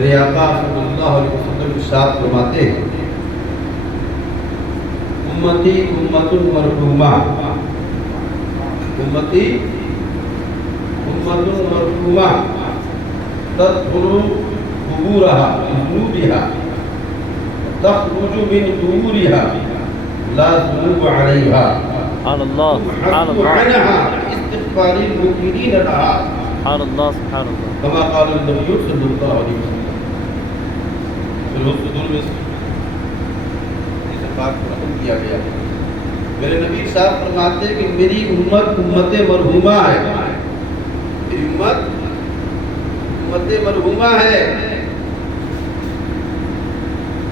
میرے آقا صلی اللہ علیہ وسلم ارشاد فرماتے ہیں امتی امت مرحومہ، امتی امت مرحومہ تدخل قبورها بذنوبها تخرج من قبورها لا ذنوب عليها سبحان اللہ سبحان تحط اللہ عنها استغفار المؤمنين لها سبحان اللہ سبحان اللہ كما قال النبي صلی اللہ علیہ وسلم۔ پھر اس صدور میں اس بات کو ختم کیا گیا۔ میرے نبی صاحب فرماتے ہیں کہ میری امت امت مرحومہ ہے، میری امت امت مرحومہ ہے،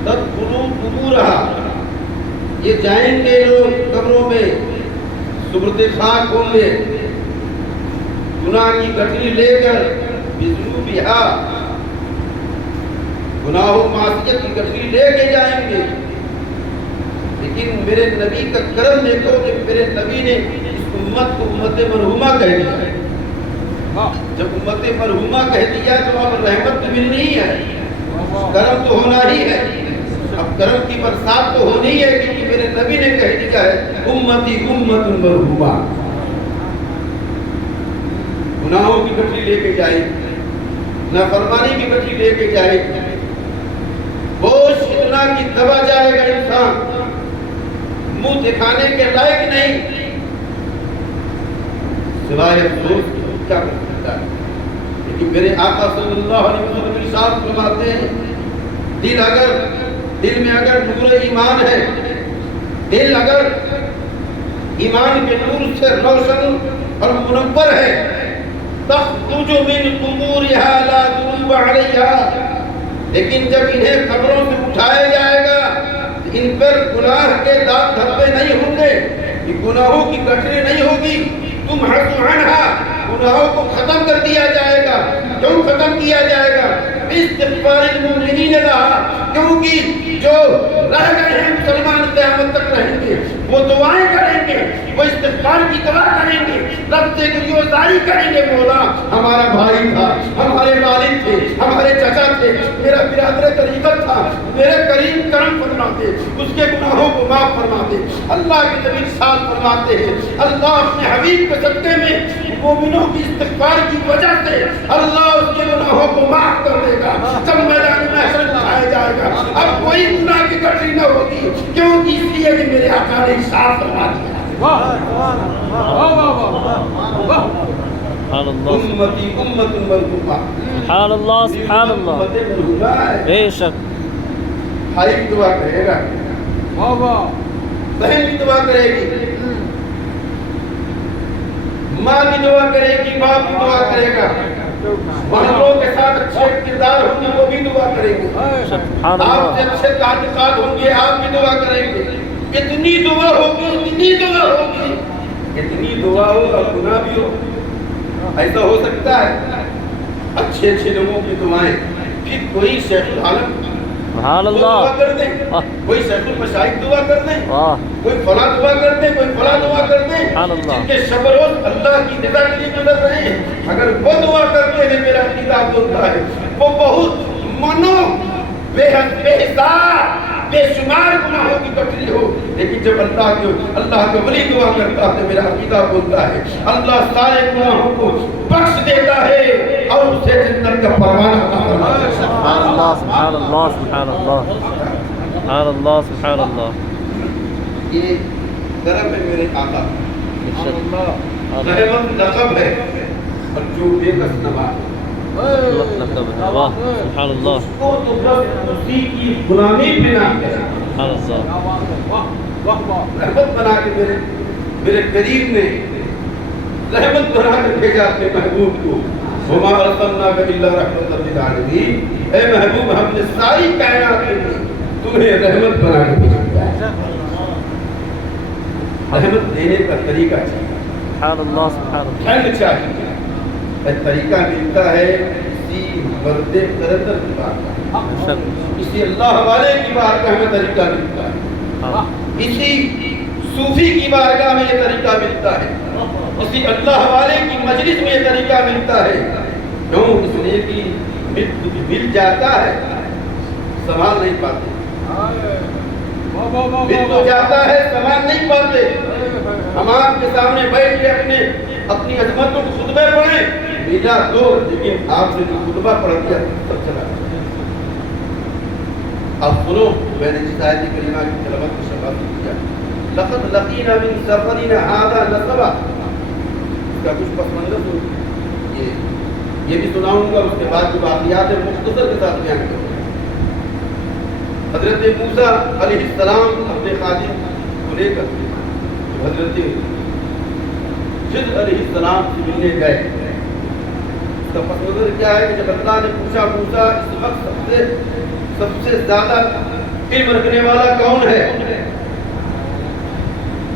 تدخلوا قبورها، یہ جائیں گے لوگ قبروں میں، صبرت خاک ہوں گے، گناہ کی گٹھلی لے کر بذنوبها، گناہ و معصیت کی گٹھلی لے کے جائیں گے، لیکن میرے نبی کا کرم دیکھو کہ میرے نبی نے اس امت کو امت مرحومہ کہہ دیا ہے۔ جب امت مرحومہ کہہ دیا تو اب رحمت تو ملنی ہی ہے، کرم تو ہونا ہی ہے، اب کرم کی برسات تو ہونی ہے، کیونکہ میرے نبی نے کہہ دیا ہے امتی امت مرحومہ، گناہوں کی گٹھلی لے کے جائے، نافرمانی کی گٹھلی لے کے جائے، بوجھ اتنا کہ دبا جائے گا انسان، منہ دکھانے کے لائق نہیں، سوائے افسوس کیا کر سکتا ہے۔ لیکن میرے آقا صلی اللہ علیہ وسلم ارشاد فرماتے ہیں دل میں اگر نور ایمان ہے، دل اگر ایمان کے نور سے روشن اور منور ہے، تخرج من قبورها لا ذنوب عليها، لیکن جب انہیں قبروں سے اٹھایا جائے گا ان پر گناہ کے داغ دھبے نہیں ہوں گے، گناہوں کی گٹھلی نہیں ہوگی، تمحق عنہا، گناہوں کو ختم کر دیا جائے گا۔ کیوں ختم کیا جائے گا؟ استغفار المؤمنین لہا، کیونکہ جو رہ گئے ہیں مسلمان قیامت تک رہیں گے، وہ دعائیں کریں گے، وہ استغفار کی دعا کریں گے، رب سے گریزاری کریں گے، مولا ہمارا بھائی تھا، ہمارے والد تھے، ہمارے چچا تھے، میرا برادر قریبت تھا، میرے قریب کرم فرما دے، اس کے گناہوں کو معاف فرما دے۔ اللہ کے نبی ساتھ فرماتے ہیں اللہ اپنے حبیب کے صدقے میں مومنوں کی استغفار کی وجہ سے اللہ اس کے گناہوں کو معاف کر دے گا، جب میدان محشر اٹھایا جائے گا اب کوئی گناہ کی گٹھلی نہ ہوگی، کیونکہ اس لیے کہ میرے آقا نے ارشاد فرما دیا امتی امت مرحومہ، سبحان اللہ سبحان اللہ امت مرحومہ ہے۔ بے شک بھائی بھی دعا کرے گا، بہن بھی دعا کرے گی، ماں بھی دعا کرے گی، باپ بھی دعا کرے گا، محلوں کے ساتھ اچھے کردار ہوں گے وہ بھی دعا کریں گے، سبحان آپ اللہ سے اچھے تعلقات ہوں گے آپ بھی دعا کریں گے، اتنی دعا ہوگی، اتنی دعا ہوگی، اتنی دعا ہوگا گناہ بھی ہو۔ ایسا ہو سکتا ہے اچھے اچھے لوگوں کی دعائیں پھر کوئی شیخ العالم سبحان وہ اللہ دعا کر دیں، کوئی شیخ المشائخ دعا کر دیں، واہ کوئی فلاں دعا کر دیں، کوئی فلاں دعا کر دیں، سبحان اللہ جن کے شب روز اللہ کی رضا کے لیے گزر رہے ہیں، اگر وہ دعا کرتے ہیں میرا کتاب بولتا ہے وہ بہت منو بے حد بے حساب بے شمار گناہوں کی گٹھلی ہو، لیکن جب اللہ کا ولی دعا کرتا ہے میرا عقیدہ بولتا ہے اللہ سارے گناہوں کو بخش دیتا ہے اور اسے جنت کا پروانہ عطا فرماتا ہے۔ سبحان اللہ سبحان اللہ سبحان اللہ سبحان اللہ سبحان اللہ یہ کرم ہے میرے آقا، بے شک رحمت لقب ہے اور جو بے کس نواز لقب ہے، واہ سبحان اللہ اس کو تو بس اسی کی غلامی بنا کے سبحان اللہ رحمت بنا کے میرے قریب نے رحمت بنا کے بھیجا اپنے محبوب کو، وما ارسلناک الا رحمۃ للعالمین، اے محبوب ہم نے ساری کائنات کے لیے تمہیں رحمت بنا کے بھیجا۔ رحمت دینے کا طریقہ چاہیے، سبحان اللہ سبحان اللہ ڈھنگ چاہیے، طریقہ ملتا ہے اسی مرد قدر کی بات کا، بے شک اسی اللہ والے کی بارگاہ میں طریقہ ملتا ہے، اسی صوفی کی بارگاہ میں یہ طریقہ ملتا ہے، اسی اللہ والے کی مجلس میں یہ طریقہ ملتا ہے۔ کیوں؟ اس لیے کہ مل جاتا ہے سنبھال نہیں پاتے، مل تو جاتا ہے سنبھال نہیں پاتے۔ ہم آپ کے سامنے بیٹھ کے اپنی عظمتوں کو خطبے پڑھیں، ملا دو، لیکن آپ نے جو خطبہ پڑھ دیا سب چلا گیا۔ اب سنو میں نے جس آیت کریمہ کی تلاوت کو شفاعت کیا، لقد لقینا من سفرنا ھذا نصبا، اس کا کچھ پس منظر سنو، یہ بھی سناؤں گا، اس کے بعد جو باقیات مختصر کے ساتھ بیان کروں گا۔ حضرت موسیٰ علیہ السلام اپنے خادم کو لے کر حضرت خضر علیہ السلام سے ملنے گئے۔ اس کا پس منظر کیا ہے کہ جب اللہ نے پوچھا موسیٰ اس وقت سب سے زیادہ علم رکھنے والا کون ہے،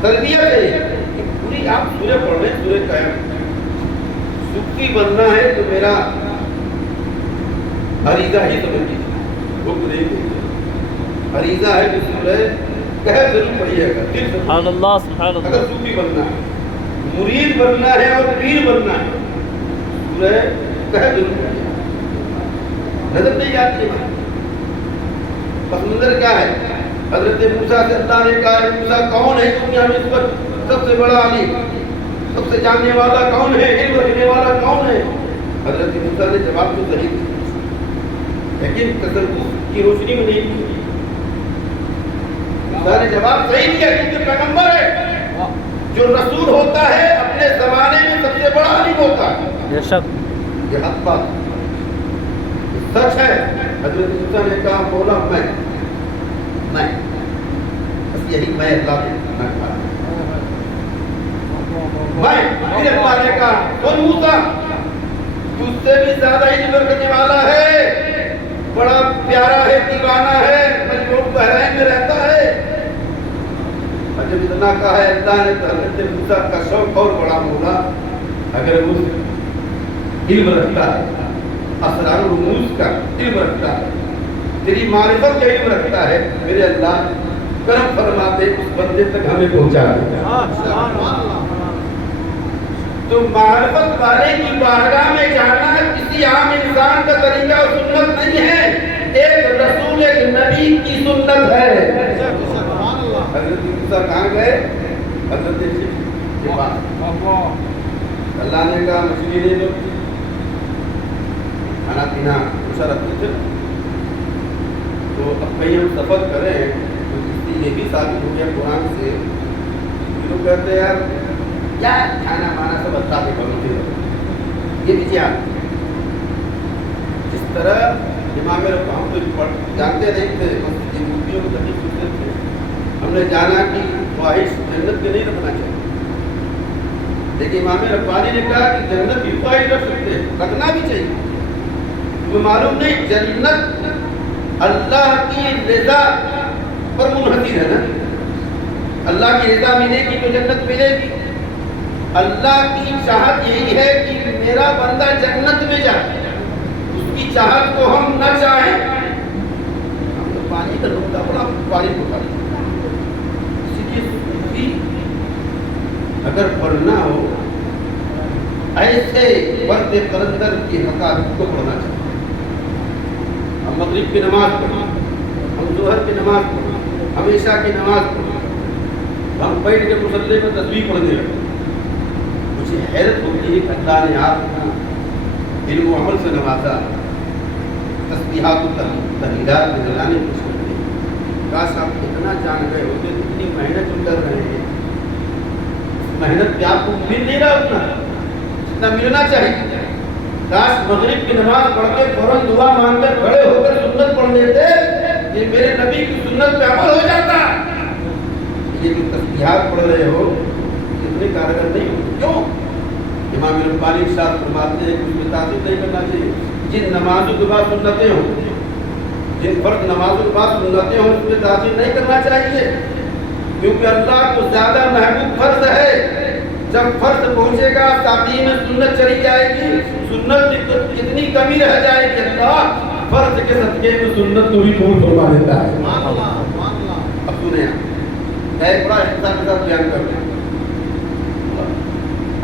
تربیت ہے پوری، آپ سورہ پڑھ رہے ہیں، سورہ قیامت، سکھی بننا ہے تو میرا عریضہ ہی سمجھ لیجیے، وہ نہیں بولتے عریضہ ہے کہ سورہ کہف ضرور پڑھیے گا، دل سے سبحان اللہ سبحان اگر اللہ۔ صوفی بننا ہے، مرید بننا ہے اور پیر بننا ہے، سورہ کہف ضرور پڑھیے گا، نظر نہیں آتی ہے۔ پس منظر کیا ہے، حضرت موسیٰ سے اللہ نے کہا موسیٰ کون ہے دنیا میں اس وقت سب سے بڑا عالم، سب سے جاننے والا کون ہے، علم رکھنے والا کون ہے؟ حضرت موسیٰ نے جواب تو صحیح دیا، لیکن تصوف کی روشنی میں نہیں دی۔ موسیٰ نے جواب صحیح دیا کیونکہ پیغمبر ہے، جو رسول ہوتا ہے اپنے زمانے میں سب سے بڑا عالم ہوتا ہے، بے شک یہ حق بات سچ ہے۔ حضرت موسیٰ نے کہا مولا میں بس یہی میں اللہ کو پھر اللہ نے کہا کون موسیٰ تجھ سے بھی زیادہ علم رکھنے والا ہے، بڑا پیارا ہے، دیوانہ ہے، مجموع بحرین میں رہتا ہے۔ اور جب اتنا کہا ہے اللہ نے تو حضرت موسیٰ کا شوق اور بڑا مولا اگر وہ علم رکھتا ہے، اسرار و رموز کا علم رکھتا ہے، تیری معرفت کا علم رکھتا ہے، میرے اللہ کرم فرما دے اس بندے تک ہمیں پہنچا دے۔ تو معرفت والے کی بارگاہ میں جانا کسی عام انسان کا طریقہ اور سنت نہیں ہے، ایک رسول ایک نبی کی سنت ہے۔ حضرت موسیٰ کہاں گئے؟ حضرت کے پاس۔ اللہ نے کہا مچھلی لے لو، کھانا پینا پوچھا رکھتے تھے، تو اب کہیں ہم سفر کریں تو اس سے یہ بھی ثابت ہو گیا قرآن سے، لوگ کہتے ہیں یار کیا کھانا مانا سب اللہ کے بندے رہو، یہ بھی جان جس طرح امام رب ہم تو جانتے نہیں تھے، یہ مفیوں کو تکلیف سنتے تھے، ہم نے جانا کہ خواہش جنت میں نہیں رکھنا چاہیے، لیکن امام ربانی نے کہا کہ جنت بھی خواہش رکھ سکتے ہیں، رکھنا بھی چاہیے۔ تمہیں معلوم نہیں جنت اللہ کی رضا پر منحصر ہے نا، اللہ کی رضا ملے گی تو جنت ملے گی، اللہ کی چاہت یہی ہے کہ میرا بندہ جنت میں جائے، اس کی چاہت کو ہم نہ چاہیں، ہم تو پانی کا نقطہ بڑا پانی ہوتا ہے، اسی لیے صوفی اگر پڑھنا ہو ایسے برد قلندر کی حقائق کو پڑھنا چاہیے۔ ہم مغرب کی نماز پڑھیں، ہم ظہر کی نماز پڑھیں، ہم عشاء کی نماز پڑھیں، ہم بیٹھ کے مصلی میں تسبیح پڑھنے لگے، مجھے حیرت ہوتی ہے کہ اللہ نے آپ کو علم و عمل سے نوازا، تسبیحات و تحلیلات میں جلانے کی کوشش کرتے ہیں، کاش آپ اتنا جان گئے ہوتے تو اتنی محنت جو کر رہے ہیں، محنت پہ آپ کو مل نہیں رہا اتنا جتنا ملنا چاہیے۔ کاش مغرب کی نماز پڑھ کے فوراً دعا مانگ کر کھڑے ہو کر سنت پڑھ لیتے، یہ میرے نبی کی سنت پہ عمل ہو جاتا۔ یہ جو تسبیحات پڑھ رہے ہو اتنے کارگر نہیں ہو، کیوں؟ امام ربانی ارشاد فرماتے ہیں کہ اس میں تعصب نہیں کرنا چاہیے، جن نمازوں کے بعد سنتیں ہوں، جن فرض نمازوں کے بعد سنتیں ہوں اس میں تعصب نہیں کرنا چاہیے، کیونکہ اللہ کو زیادہ محبوب فرض ہے۔ جب فرض پہنچے گا ساتھی میں سنت چلی جائے گی، سنت اتنی کمی رہ جائے گی، اللہ فرض کے صدقے میں سنت کو بھی پورا فرما دیتا ہے۔ اب سنیں ایک بڑا اختصار کے ساتھ بیان کر رہے ہیں،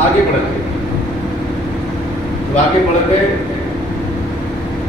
آگے بڑھ گئے تو آگے بڑھ گئے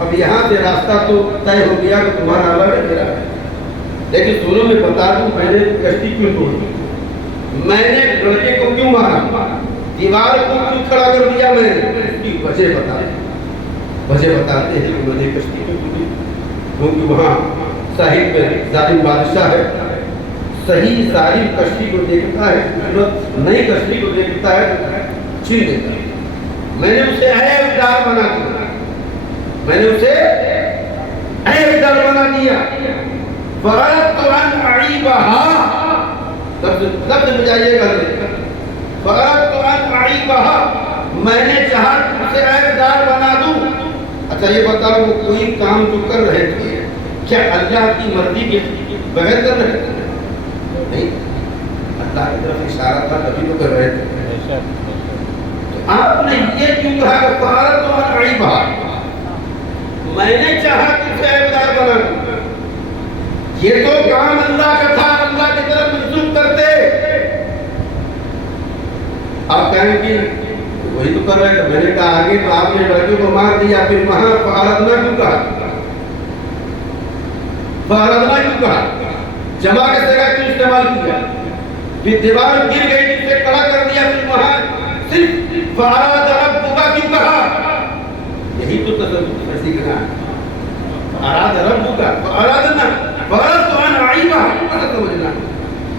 اب یہاں سے راستہ تو طے ہو گیا کہ تمہارا الگ ہے میرا ہے، لیکن سنو میں بتا دوں میں نے کشتی کیوں توڑی، میں نے لڑکے کو کیوں مارا، دیوار کو کیوں کھڑا کر دیا، میں نے اس کی وجہ بتاتے ہیں کہ میں نے کشتی کیوں توڑی، کیونکہ وہاں ساحل پہ ظالم بادشاہ ہے، صحیح ظالم کشتی کو دیکھتا ہے، نئی کشتی کو دیکھتا ہے چھین دیتا ہے، میں نے اسے عیبدار بنا دیا، فَأَرَدْتُ أَنْ أَعِيبَهَا، لفظ بجائیے گا، فَأَرَدْتُ أَنْ أَعِيبَهَا، میں نے چاہا اسے عیبدار بنا دوں۔ اچھا یہ بتاؤ وہ کوئی کام جو کر رہے تھے کیا اللہ کی مرضی کے بغیر کر رہے تھے؟ نہیں، اللہ کی طرف اشارہ تھا تبھی تو کر رہے تھے۔ آپ نے یہ کیوں کہا کہ فَأَرَدْتُ أَنْ أَعِيبَهَا، میں نے چاہا کہ اسے عیبدار بنا دوں، یہ تو کام اللہ کا تھا، اللہ کی طرف منسوب کرتے۔ آپ کہیں گے وہی تو کر رہے تھے، میں نے کہا آگے تو آپ نے لڑکے کو مار دیا، پھر وہاں فَأَرَدْنَا کیوں کہا، جمع کا صیغہ کیوں استعمال کیا، پھر دیوار گر گئی جسے کھڑا کر دیا، پھر وہاں صرف فَأَرَادَ رَبُّكَ کیوں کہا، یہی تو تصور سیکھنا ہے، فَأَرَادَ رَبُّكَ فَأَرَادْنَا فَأَرَدْتُ أَنْ أَعِيبَهَا، سمجھنا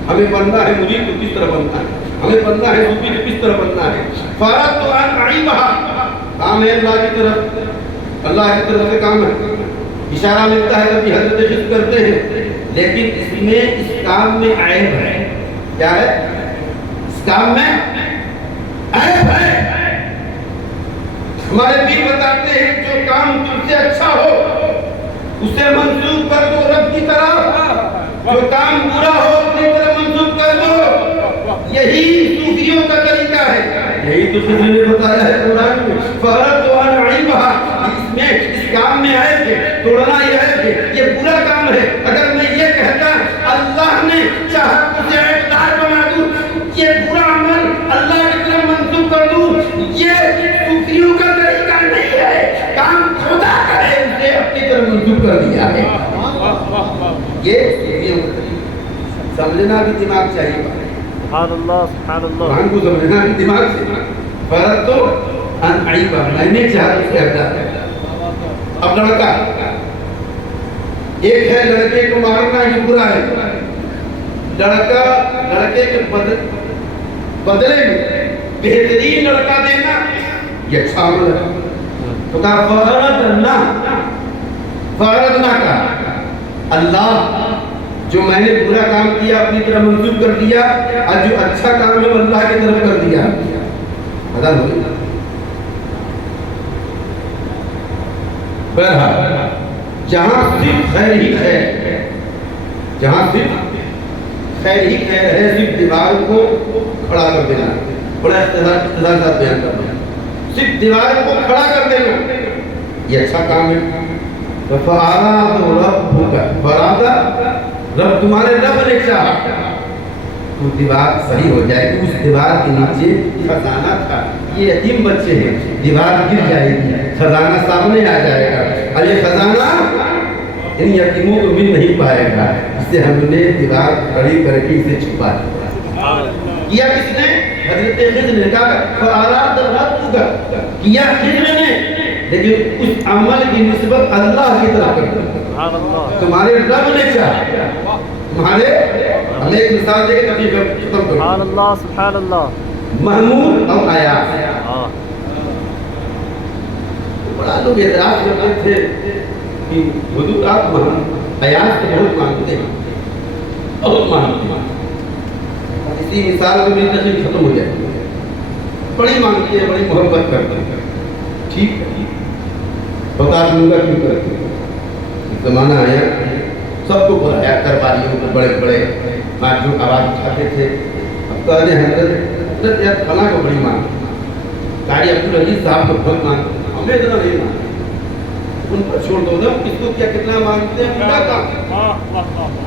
ہمیں بننا ہے مرید تو کس طرح بننا ہے، ہمیں بننا ہے صوفی تو کس طرح بننا ہے، فَأَرَدْتُ أَنْ أَعِيبَهَا، کام ہے اللہ کی طرف سے کام ہے، اشارہ ملتا ہے کبھی حضرت خضر کرتے ہیں، لیکن اس کام میں عیب ہے، کیا ہے اس کام میں عیب ہے۔ ہمارے پیر بتاتے ہیں جو کام تم سے اچھا ہو اسے منسوب کر دو رب کی طرف، جو کام برا ہو اپنی طرف منسوب کر دو، یہی صوفیوں کا طریقہ ہے، یہی تو خضر نے بتایا ہے قرآن میں، فَأَرَدْتُ أَنْ أَعِيبَهَا، اس کام میں عیب ہے، توڑنا یہ عیب ہے، یہ برا کام ہے، اگر میں یہ کہتا اللہ نے چاہا اسے عیبدار بنا دوں، یہ برا عمل اللہ کی طرف منسوب کر دوں، یہ صوفیوں کا طریقہ نہیں ہے، کام خدا کا ہے اسے اپنی طرف منسوب کر دیا ہے، یہ صوفیوں کا طریقہ، سمجھنا بھی دماغ چاہیے، سبحان اللہ سبحان اللہ، قرآن کو سمجھنا بھی دماغ سے، فَأَرَدْتُ أَنْ أَعِيبَهَا، میں نے چاہا اسے عیبدار۔ اب لڑکا ایک ہے لڑکے کو مارنا یہ برا ہے، لڑکے کے بدلے میں بہترین لڑکا دینا یہ اچھا عمل ہے، تو کہا فَأَرَدْنَا کا اللہ جو میں نے برا کام کیا اپنی طرف منسوب کر دیا، اور جو اچھا کام ہے وہ اللہ کی طرف کر دیا، بدل ہو گیا۔ بہرحال جہاں صرف خیر ہی خیر ہے، صرف دیوار کو کھڑا کر دینا، بڑا اختصار بیان کرنا، صرف دیوار کو کھڑا کر دینا یہ اچھا کام ہے۔ فَأَرَادَ رَبُّكَ، رب تمہارے رب نے چاہا تو دیوار صحیح ہو جائے گی، اس دیوار کے نیچے خزانہ تھا، یہ یتیم بچے ہیں، دیوار گر جائے گی، خزانہ سامنے آ جائے گا، اور یہ خزانہ ان یتیموں کو مل نہیں پائے گا، اس سے ہم نے دیوار کھڑی کر کے اسے چھپا دیا۔ کیا کس نے؟ حضرت خضر نے کہا فَأَرَادَ رَبُّكَ، کیا خضر نے، لیکن اس عمل کی نسبت اللہ کی طرف کر دی، تمہارے رب نے چاہا، تمہارے ہم ایک مثال دے کے تبھی ختم کروں، سبحان اللہ سبحان اللہ، محمود اور آیات، بڑا لوگ اعتراض کرتے تھے کہ حضور آپ آیات کو بہت مانتے ہیں، بہت مانتے ہیں، اسی مثال کو میری تشریح ختم ہو جائے، بڑی مانتے ہیں، بڑی محبت کرتے ہیں، ٹھیک ہے بتا دوں گا کیوں کرتے ہیں۔ زمانہ آیا سب کو بلایا، درباریوں کو بڑے بڑے جو آواز اٹھاتے تھے، اب کہنے حضرت یار فلاں کو بڑی مانتے، قاری عبدالعزیز صاحب کو بہت مانتے، ہمیں اتنا نہیں مانتے، ان پر چھوڑ دو نا، کس کو کیا کتنا مانتے ہیں ان کا کام،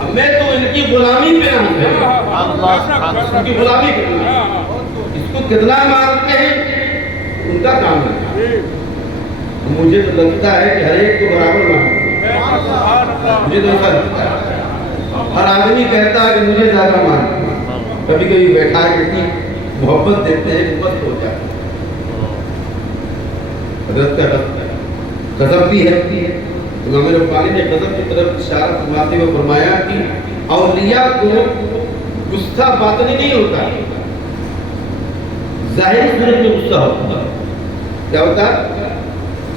ہمیں تو ان کی غلامی پہ مانتے ہیں، ان کی غلامی کرنا، اس کو کتنا مانتے ہیں ان کا کام ہے۔ مجھے تو لگتا ہے کہ ہر ایک کو برابر مانتا، مجھے تو ایسا لگتا ہے۔ ہر آدمی کہتا ہے کہ مجھے زیادہ مانتا، کبھی کبھی بیٹھا کے اتنی محبت دیتے ہیں کہ مست ہو جاتا ہے۔ حضرت کا غضب بھی ہے، امام ربانی نے غضب کی طرف اشارہ فرماتے ہوئے فرمایا کہ اولیاء کو غصہ باطنی نہیں ہوتا، ظاہری صورت میں غصہ ہوتا ہے۔ کیا ہوتا ہے؟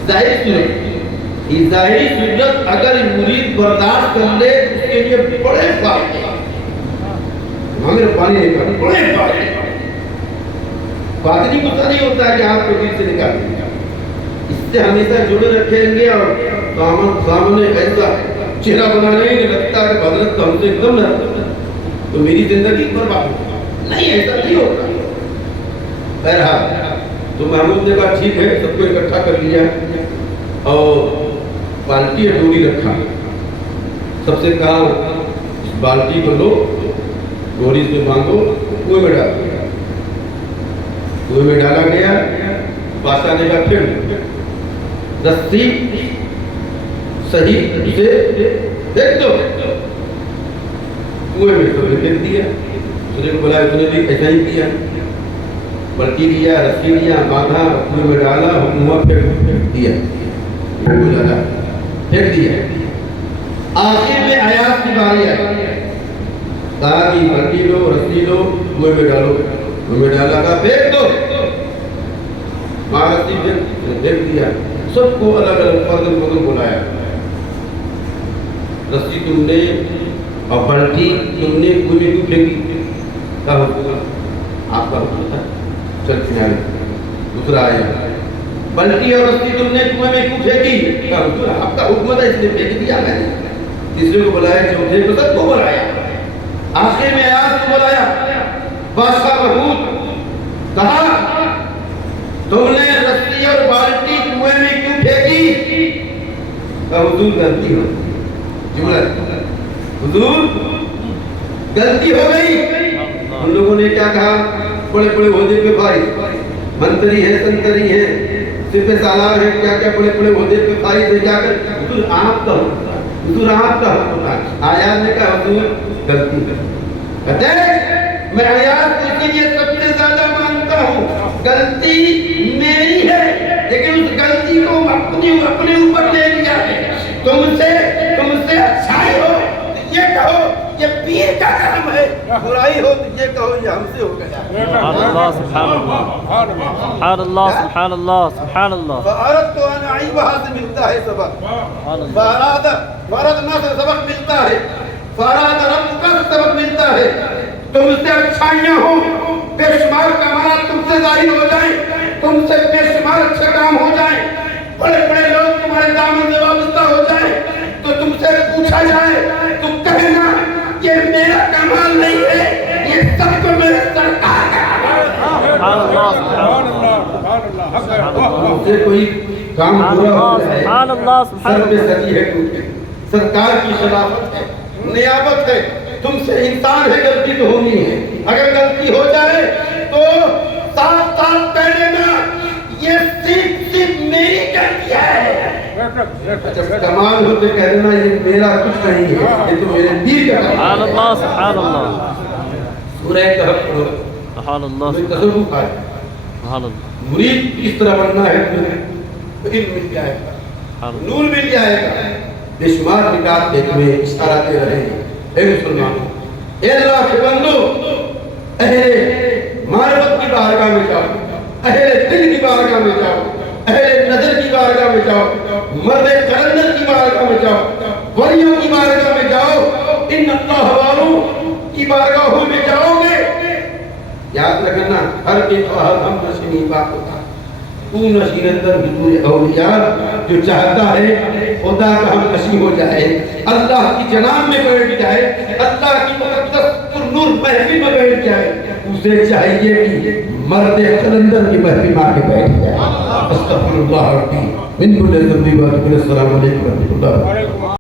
ظاہری صورت۔ یہ ظاہری صورت اگر مرید برداشت کر لے اس کے لیے بڑے فائدے، امام ربانی نے کہا بڑے فائدے۔ باطنی غصہ نہیں ہوتا ہے کہ آپ کو دل سے نکال دیا، اس سے ہمیشہ جڑے رکھیں گے اور سامنے ایسا چہرہ بنانے کہ لگتا ہے کہ حضرت تو ہم سے ایک دم نہ تو میری زندگی برباد ہو، نہیں ایسا نہیں ہوتا۔ بہرحال تو محمود نے کہا ٹھیک ہے، سب کو اکٹھا کر لیا اور بالٹی اور ڈوری رکھا، سب سے کہا اس بالٹی کو لو، ڈوری سے باندھو، کنویں میں ڈال دیا۔ کنویں میں ڈالا گیا، بادشاہ نے کہا پھر رسی صحیح سے پھینک دو، کنویں میں سب نے پھینک دیا۔ اس نے بولا تم نے بھی ایسا ہی کیا، بلٹی لیا، رسی لیا، باندھا، کنویں میں ڈالا، حکم ہوا پھینک دیا، پھینک دیا۔ آخر میں آیات کی باری آئی، کہا کہ بلٹی لو، رسی لو، کنویں میں ڈالو، کنویں میں ڈالا، کہا پھینک دو، رسی پھینک دیا۔ سب کو الگ الگ فضل فضل بلایا، رسی تم نے اور بلٹی تم نے کنویں کیوں پھینکی؟ کہا آپ کا حکم تھا، چل کنارے۔ دوسرا آیا، بلٹی اور رسی تم نے کنویں میں کیوں پھینکی؟ کہا حضور آپ کا حکم تھا اس لیے پھینک دیا میں نے۔ تیسرے کو بلایا، چوتھے کو، سب کو بلایا، آخر میں آیات کو بلایا۔ بادشاہ محمود کہا تم نے رسی اور بالٹی کنویں میں کیوں پھینکی؟ کہا حضور غلطی ہو گئی، جملہ حضور غلطی ہو گئی۔ ان لوگوں نے کیا کہا؟ بڑے بڑے عہدے پہ فائز، منتری ہے، سنتری ہے، سپہ سالار ہے، کیا کیا بڑے بڑے عہدے پہ فائز ہے، کیا کر حضور آپ کا حکم تھا، حضور آپ کا حکم تھا۔ آیات نے کہا حضور غلطی کر، کہتے ہیں میں آیات کو اسی لیے سب سے زیادہ مانتا ہوں، غلطی میری ہے لیکن اس غلطی کو اپنے اوپر لے لیا ہے۔ تم سے اچھائی ہو تو یہ کہو یہ پیر کا کام ہے، برائی ہو تو یہ کہو یہ ہم سے ہو گیا۔ سبحان اللہ، سبحان اللہ، سبحان اللہ، سبحان اللہ، سبحان اللہ۔ فأردت أن أعيبها سے ملتا ہے سبق، فأردنا سے سبق ملتا ہے، فأراد ربک سے سبق ملتا ہے۔ تم سے اچھائیاں ہوں، بے شمار کمالات تم سے ظاہر ہو جائیں، تم سے بے شمار اچھے کام ہو جائیں، بڑے بڑے لوگ تمہارے دامن میں وابستہ ہو جائیں، تو تم سے پوچھا جائے تم کہنا یہ میرا کمال نہیں ہے، یہ سب کو میرے سرکار کا سبحان اللہ، سبحان اللہ، مجھ سے کوئی کام پورا ہو جائے، سبحان اللہ، سبحان سر پہ سجی ہے ٹوٹے، سرکار کی خلافت ہے، نیابت ہے، تم سے انسان ہے، غلطی تو ہونی ہے، اگر غلطی ہو جائے تو ساتھ ساتھ کہہ دینا یہ صرف میری غلطی ہے۔ جب کمال ہوتے کہہ دینا یہ میرا کچھ نہیں ہے، یہ تو میرے پیر کا کمال سبحان ہے۔ اللہ، سبحان اللہ، سورہ کہف پڑھو، سبحان اللہ، تمہیں تصرف آئے، سبحان اللہ، مرید کس طرح بننا ہے تمہیں علم مل جائے گا، نور مل جائے گا، بے شمار نکات کے تمہیں اشاراتے رہیں گے۔ اے مسلمانوں، اے اللہ کے بندو، اہل معرفت کی بارگاہ میں جاؤ، اہل دل کی بارگاہ میں جاؤ، اہل نظر کی بارگاہ میں جاؤ، مرد قلندر کی بارگاہ میں جاؤ، ولیوں کی بارگاہ میں جاؤ، ان اللہ والوں کی بارگاہوں میں جاؤ گے، یاد رکھنا ہر ایک خواہد ہم نشینی بات ہوتا، تو نشین در حضور اولیاء، جو چاہتا ہے خدا کا ہم نشین ہو جائے، اللہ کی جناب میں بیٹھ جائے، اللہ کی مقدس پر نور محفل میں بیٹھ جائے، اسے چاہیے کہ مرد قلندر کی محفل میں آگے بیٹھ جائے۔ استغفر اللہ ربی من کل ذنب و اتوب الیہ۔ السلام علیکم و رحمۃ اللہ۔